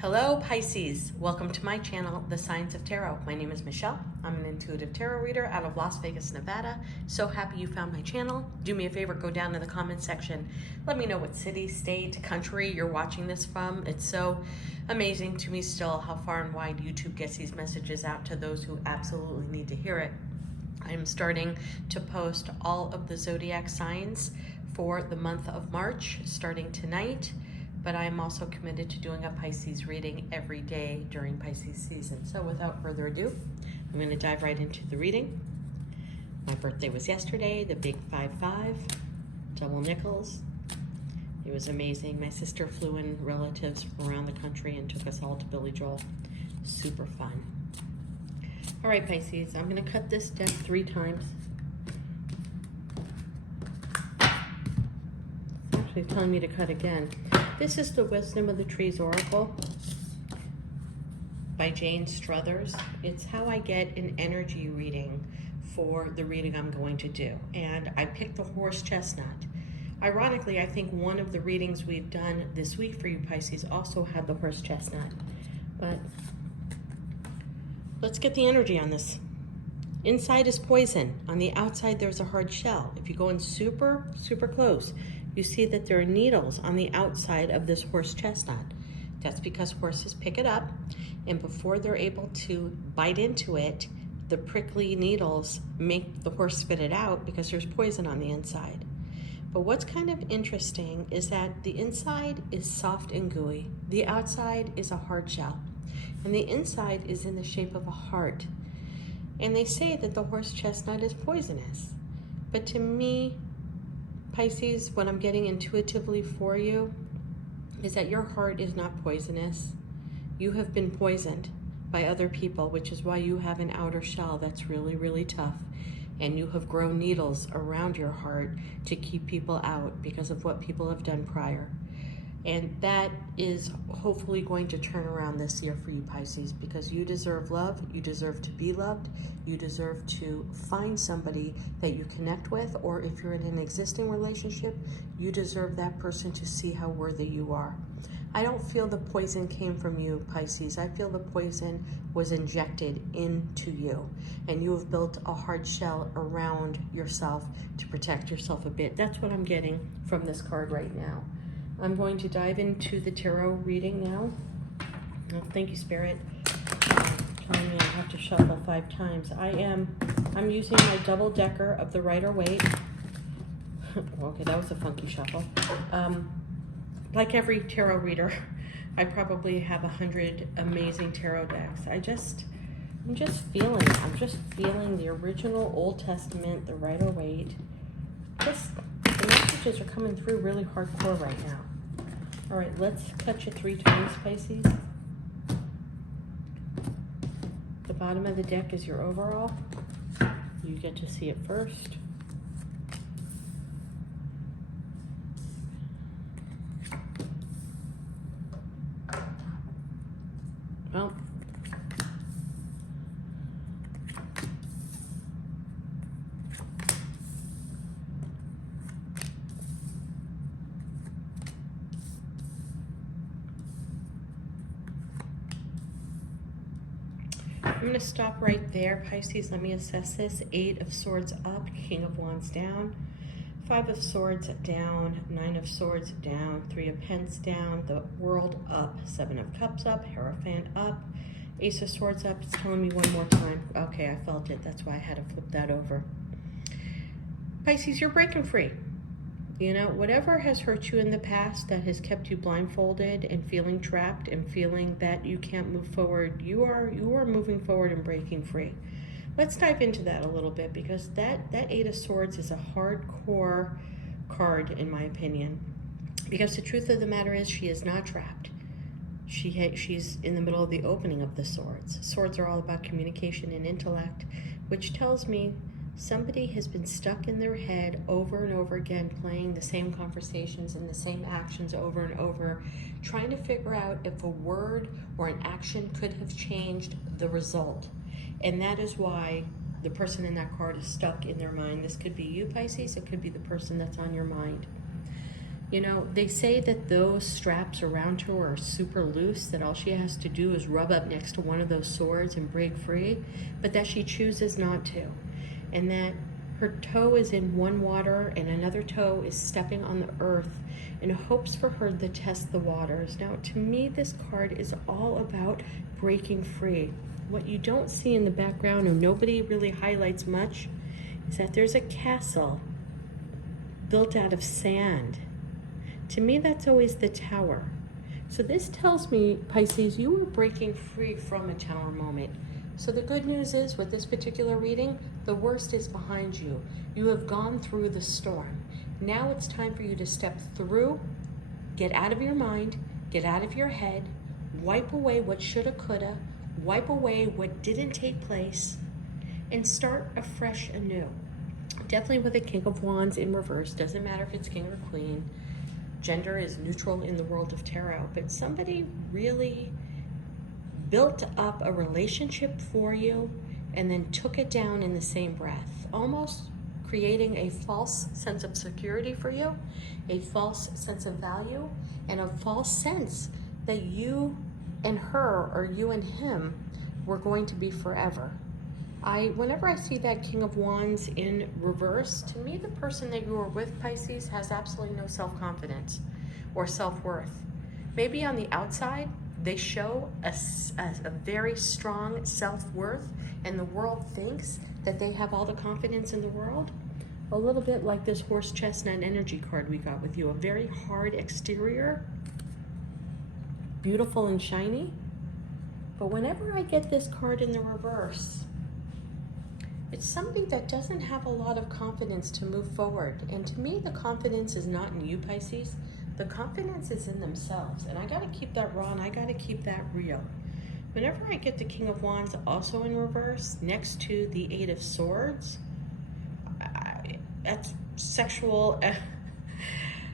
Hello Pisces, welcome to my channel, The Signs of Tarot. My name is Michelle. I'm an intuitive tarot reader out of Las Vegas, Nevada. So happy you found my channel. Do me a favor, go down in the comment section. Let me know what city, state, country you're watching this from. It's so amazing to me still how far and wide YouTube gets these messages out to those who absolutely need to hear it. I'm starting to post all of the zodiac signs for the month of March starting tonight. But I'm also committed to doing a Pisces reading every day during Pisces season. So without further ado, I'm going to dive right into the reading. My birthday was yesterday, the big 5-5, double nickels. It was amazing. My sister flew in relatives from around the country and took us all to Billy Joel. Super fun. All right, Pisces, I'm going to cut this deck 3 times. It's actually telling me to cut again. This is the Wisdom of the Trees Oracle by Jane Struthers. It's how I get an energy reading for the reading I'm going to do. And I picked the horse chestnut. Ironically, I think one of the readings we've done this week for you Pisces also had the horse chestnut. But let's get the energy on this. Inside is poison. On the outside, there's a hard shell. If you go in super, super close, you see that there are needles on the outside of this horse chestnut. That's because horses pick it up, and before they're able to bite into it, the prickly needles make the horse spit it out because there's poison on the inside. But what's kind of interesting is that the inside is soft and gooey. The outside is a hard shell, and the inside is in the shape of a heart. And they say that the horse chestnut is poisonous. But to me, Pisces, what I'm getting intuitively for you is that your heart is not poisonous. You have been poisoned by other people, which is why you have an outer shell that's really, really tough. And you have grown needles around your heart to keep people out because of what people have done prior. And that is hopefully going to turn around this year for you, Pisces, because you deserve love, you deserve to be loved, you deserve to find somebody that you connect with, or if you're in an existing relationship, you deserve that person to see how worthy you are. I don't feel the poison came from you, Pisces. I feel the poison was injected into you, and you have built a hard shell around yourself to protect yourself a bit. That's what I'm getting from this card right now. I'm going to dive into the tarot reading now. Oh, thank you, Spirit. Telling me I have to shuffle 5 times. I'm using my double decker of the Rider-Waite. Okay, that was a funky shuffle. Like every tarot reader, I probably have 100 amazing tarot decks. I'm just feeling the original Old Testament, the Rider-Waite. The messages are coming through really hardcore right now. All right, let's cut you 3 times, Pisces. The bottom of the deck is your overall. You get to see it first. Well, I'm going to stop right there, Pisces. Let me assess this. 8 of Swords up, King of Wands down, 5 of Swords down, 9 of Swords down, 3 of Pence down, the World up, 7 of Cups up, Hierophant up, Ace of Swords up. It's telling me one more time. Okay, I felt it. That's why I had to flip that over. Pisces, you're breaking free. You know, whatever has hurt you in the past that has kept you blindfolded and feeling trapped and feeling that you can't move forward, you are moving forward and breaking free. Let's dive into that a little bit, because that 8 of Swords is a hardcore card in my opinion. Because the truth of the matter is, she is not trapped. She's in the middle of the opening of the swords. Swords are all about communication and intellect, which tells me somebody has been stuck in their head over and over again, playing the same conversations and the same actions over and over, trying to figure out if a word or an action could have changed the result. And that is why the person in that card is stuck in their mind. This could be you, Pisces. It could be the person that's on your mind. You know, they say that those straps around her are super loose, that all she has to do is rub up next to one of those swords and break free, but that she chooses not to. And that her toe is in one water and another toe is stepping on the earth in hopes for her to test the waters. Now, to me, this card is all about breaking free. What you don't see in the background, and nobody really highlights much, is that there's a castle built out of sand. To me, that's always the tower. So this tells me, Pisces, you are breaking free from a tower moment. So the good news is, with this particular reading, the worst is behind you. You have gone through the storm. Now it's time for you to step through, get out of your mind, get out of your head, wipe away what shoulda, coulda, wipe away what didn't take place, and start afresh anew. Definitely with the King of Wands in reverse. Doesn't matter if it's king or queen. Gender is neutral in the world of tarot, but somebody really built up a relationship for you and then took it down in the same breath, almost creating a false sense of security for you, a false sense of value, and a false sense that you and her, or you and him, were going to be forever. Whenever I see that King of Wands in reverse, to me, the person that you are with, Pisces, has absolutely no self-confidence or self-worth. Maybe on the outside, they show a very strong self-worth, and the world thinks that they have all the confidence in the world. A little bit like this horse chestnut energy card we got with you. A very hard exterior, beautiful and shiny. But whenever I get this card in the reverse, it's somebody that doesn't have a lot of confidence to move forward. And to me, the confidence is not in you, Pisces. The confidence is in themselves. And I got to keep that raw, and I got to keep that real. Whenever I get the King of Wands also in reverse, next to the Eight of Swords, that's sexual,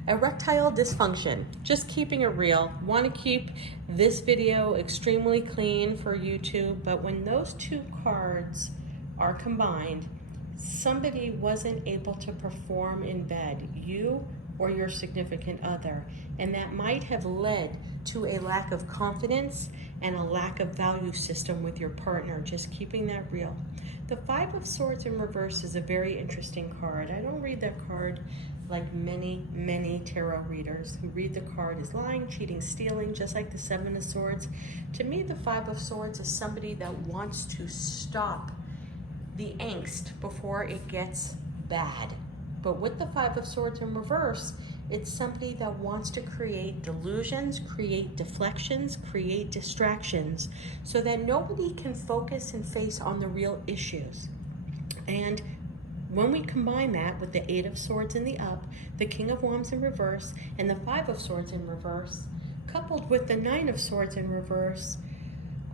erectile dysfunction. Just keeping it real. Want to keep this video extremely clean for YouTube, but when those two cards are combined, somebody wasn't able to perform in bed, you or your significant other, and that might have led to a lack of confidence and a lack of value system with your partner. Just keeping that real. The Five of Swords in reverse is a very interesting card. I don't read that card like many tarot readers who read the card as lying, cheating, stealing, just like the Seven of Swords. To me, the Five of Swords is somebody that wants to stop the angst before it gets bad. But with the Five of Swords in reverse, it's somebody that wants to create delusions, create deflections, create distractions, so that nobody can focus and face on the real issues. And when we combine that with the Eight of Swords in the up, the King of Wands in reverse, and the Five of Swords in reverse, coupled with the Nine of Swords in reverse,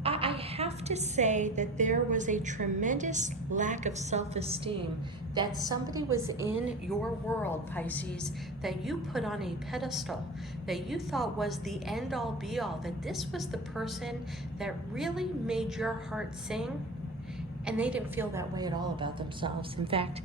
I have to say that there was a tremendous lack of self-esteem, that somebody was in your world, Pisces, that you put on a pedestal, that you thought was the end-all be-all, that this was the person that really made your heart sing, and they didn't feel that way at all about themselves. In fact,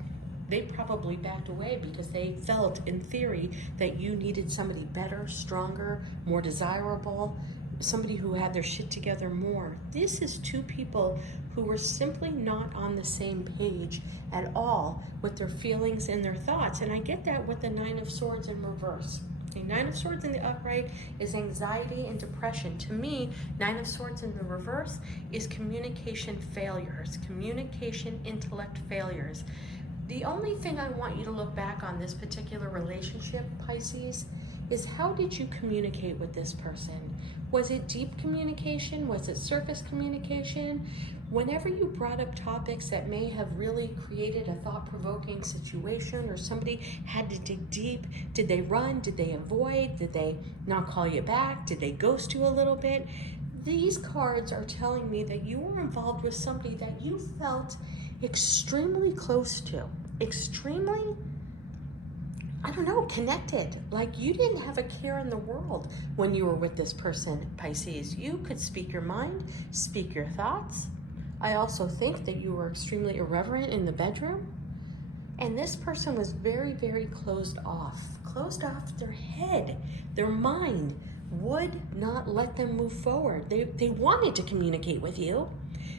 they probably backed away because they felt, in theory, that you needed somebody better, stronger, more desirable, somebody who had their shit together more. This is two people who were simply not on the same page at all with their feelings and their thoughts. And I get that with the Nine of Swords in reverse. The Nine of Swords in the upright is anxiety and depression. To me, Nine of Swords in the reverse is communication failures, communication intellect failures. The only thing I want you to look back on this particular relationship, Pisces, is how did you communicate with this person? Was it deep communication? Was it surface communication? Whenever you brought up topics that may have really created a thought-provoking situation, or somebody had to dig deep, did they run? Did they avoid? Did they not call you back? Did they ghost you a little bit? These cards are telling me that you were involved with somebody that you felt extremely close to, extremely, I don't know, connected. Like you didn't have a care in the world when you were with this person, Pisces. You could speak your mind, speak your thoughts. I also think that you were extremely irreverent in the bedroom. And this person was very, very closed off their head, their mind would not let them move forward. They wanted to communicate with you.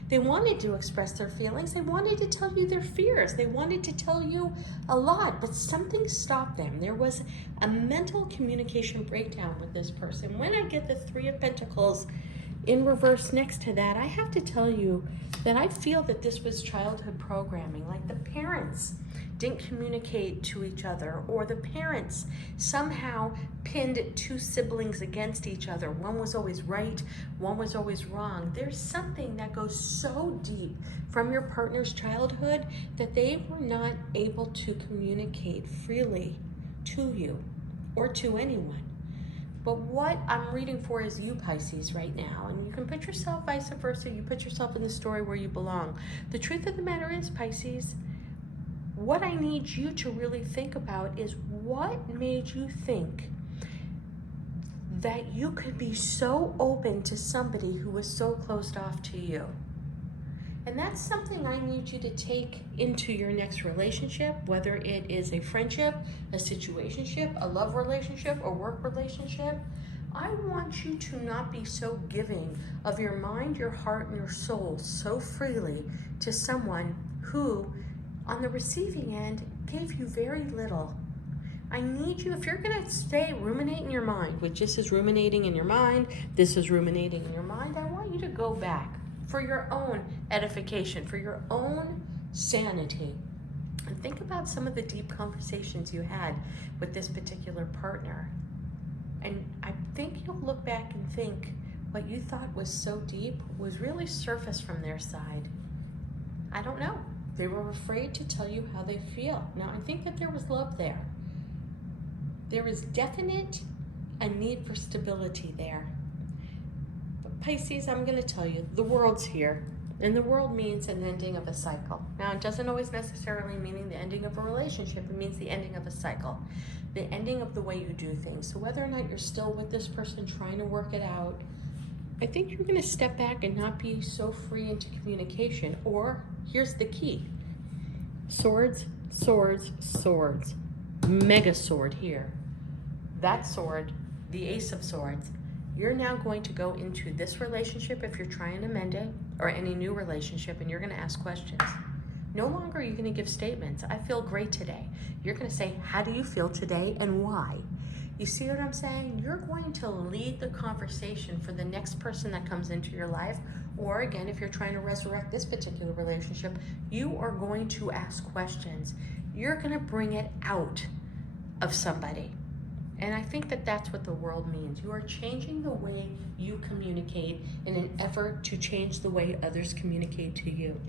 They wanted to express their feelings. They wanted to tell you their fears. They wanted to tell you a lot, but something stopped them. There was a mental communication breakdown with this person. When I get the Three of Pentacles in reverse next to that, I have to tell you that I feel that this was childhood programming, like the parents didn't communicate to each other, or the parents somehow pinned two siblings against each other. One was always right, one was always wrong. There's something that goes so deep from your partner's childhood that they were not able to communicate freely to you or to anyone. But what I'm reading for is you, Pisces, right now. And you can put yourself vice versa. You put yourself in the story where you belong. The truth of the matter is, Pisces, what I need you to really think about is what made you think that you could be so open to somebody who was so closed off to you. And that's something I need you to take into your next relationship, whether it is a friendship, a situationship, a love relationship, a work relationship. I want you to not be so giving of your mind, your heart, and your soul so freely to someone who, on the receiving end, gave you very little. I need you, if you're gonna stay ruminate in your mind, which this is ruminating in your mind, this is ruminating in your mind, I want you to go back for your own edification, for your own sanity. And think about some of the deep conversations you had with this particular partner. And I think you'll look back and think what you thought was so deep was really surface from their side. I don't know. They were afraid to tell you how they feel. Now, I think that there was love there. There is definite a need for stability there. But Pisces, I'm going to tell you, the world's here. And the world means an ending of a cycle. Now, it doesn't always necessarily mean the ending of a relationship. It means the ending of a cycle. The ending of the way you do things. So whether or not you're still with this person trying to work it out, I think you're going to step back and not be so free into communication. Or, here's the key. Swords, swords, swords. Mega sword here. That sword, the Ace of Swords. You're now going to go into this relationship if you're trying to mend it, or any new relationship, and you're going to ask questions. No longer are you going to give statements. I feel great today. You're going to say, how do you feel today and why? You see what I'm saying? You're going to lead the conversation for the next person that comes into your life. Or again, if you're trying to resurrect this particular relationship, you are going to ask questions. You're going to bring it out of somebody. And I think that that's what the world means. You are changing the way you communicate in an effort to change the way others communicate to you.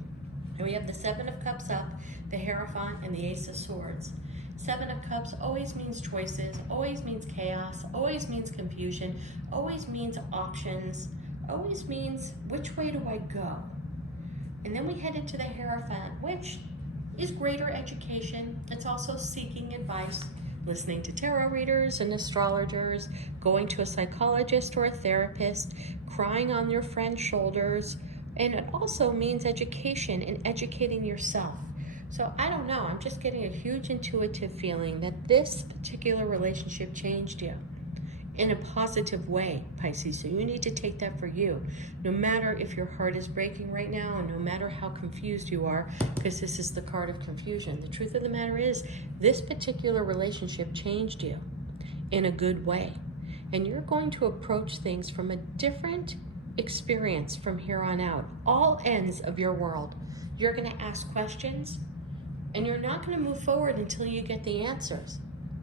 And we have the Seven of Cups up, the Hierophant, and the Ace of Swords. Seven of Cups always means choices, always means chaos, always means confusion, always means options, always means which way do I go? And then we head into the Hierophant, which is greater education. It's also seeking advice, listening to tarot readers and astrologers, going to a psychologist or a therapist, crying on your friend's shoulders. And it also means education and educating yourself. So I don't know, I'm just getting a huge intuitive feeling that this particular relationship changed you in a positive way, Pisces. So you need to take that for you. No matter if your heart is breaking right now, and no matter how confused you are, because this is the card of confusion. The truth of the matter is, this particular relationship changed you in a good way. And you're going to approach things from a different experience from here on out. All ends of your world. You're going to ask questions, and you're not going to move forward until you get the answers,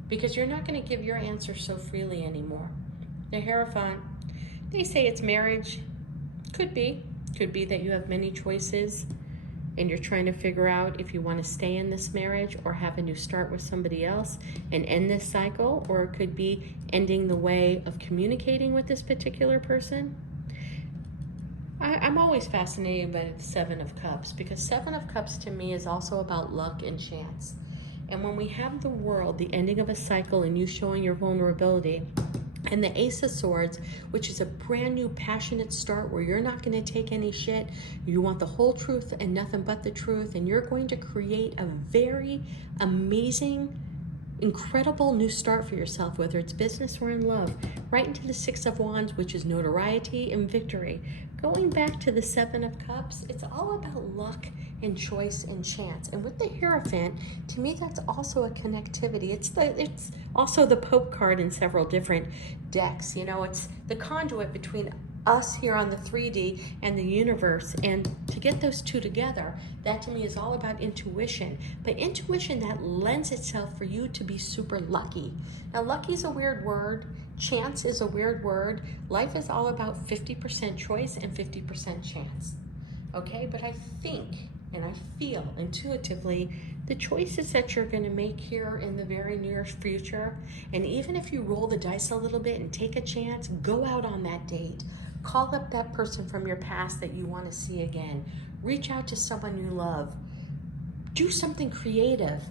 because you're not going to give your answer so freely anymore. The Hierophant, they say it's marriage. Could be that you have many choices and you're trying to figure out if you want to stay in this marriage or have a new start with somebody else and end this cycle. Or it could be ending the way of communicating with this particular person. I'm always fascinated by the Seven of Cups, because Seven of Cups to me is also about luck and chance. And when we have the world, the ending of a cycle, and you showing your vulnerability, And the Ace of Swords, which is a brand new passionate start where you're not going to take any shit. You want the whole truth and nothing but the truth. And you're going to create a very amazing, incredible new start for yourself, whether it's business or in love. Right into the Six of Wands, which is notoriety and victory. Going back to the Seven of Cups, it's all about luck and choice and chance. And with the Hierophant, to me, that's also a connectivity. It's also the Pope card in several different decks. You know, it's the conduit between us here on the 3D and the universe, and to get those two together, that to me is all about intuition. But intuition that lends itself for you to be super lucky. Now, lucky is a weird word. Chance is a weird word. Life is all about 50% choice and 50% chance. Okay, but I think and I feel intuitively the choices that you're going to make here in the very near future, and even if you roll the dice a little bit and take a chance, go out on that date. Call up that person from your past that you want to see again. Reach out to someone you love. Do something creative.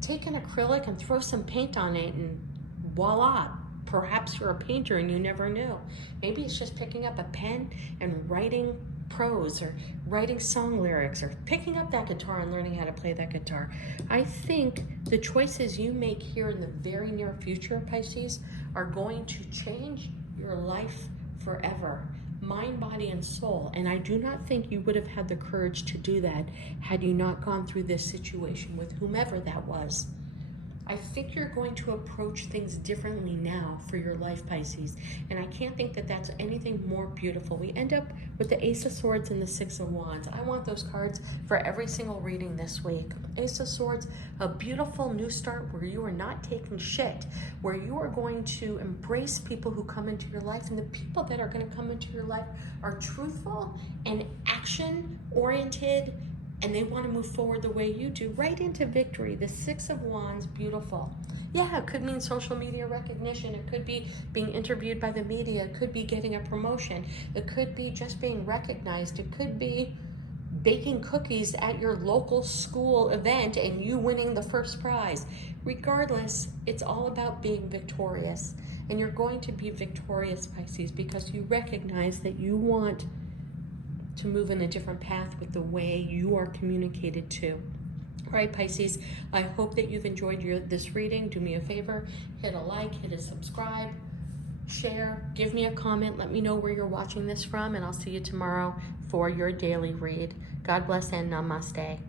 Take an acrylic and throw some paint on it and voila. Perhaps you're a painter and you never knew. Maybe it's just picking up a pen and writing prose or writing song lyrics or picking up that guitar and learning how to play that guitar. I think the choices you make here in the very near future, Pisces, are going to change your life forever, mind, body, and soul. And I do not think you would have had the courage to do that had you not gone through this situation with whomever that was. I think you're going to approach things differently now for your life, Pisces. And I can't think that that's anything more beautiful. We end up with the Ace of Swords and the Six of Wands. I want those cards for every single reading this week. Ace of Swords, a beautiful new start where you are not taking shit, where you are going to embrace people who come into your life. And the people that are going to come into your life are truthful and action-oriented, and they want to move forward the way you do, right into victory. The Six of Wands, beautiful. Yeah, it could mean social media recognition. It could be being interviewed by the media. It could be getting a promotion. It could be just being recognized. It could be baking cookies at your local school event and you winning the first prize. Regardless, it's all about being victorious. And you're going to be victorious, Pisces, because you recognize that you want to move in a different path with the way you are communicated to. All right, Pisces, I hope that you've enjoyed this reading. Do me a favor, hit a like, hit a subscribe, share, give me a comment, let me know where you're watching this from, and I'll see you tomorrow for your daily read. God bless and namaste.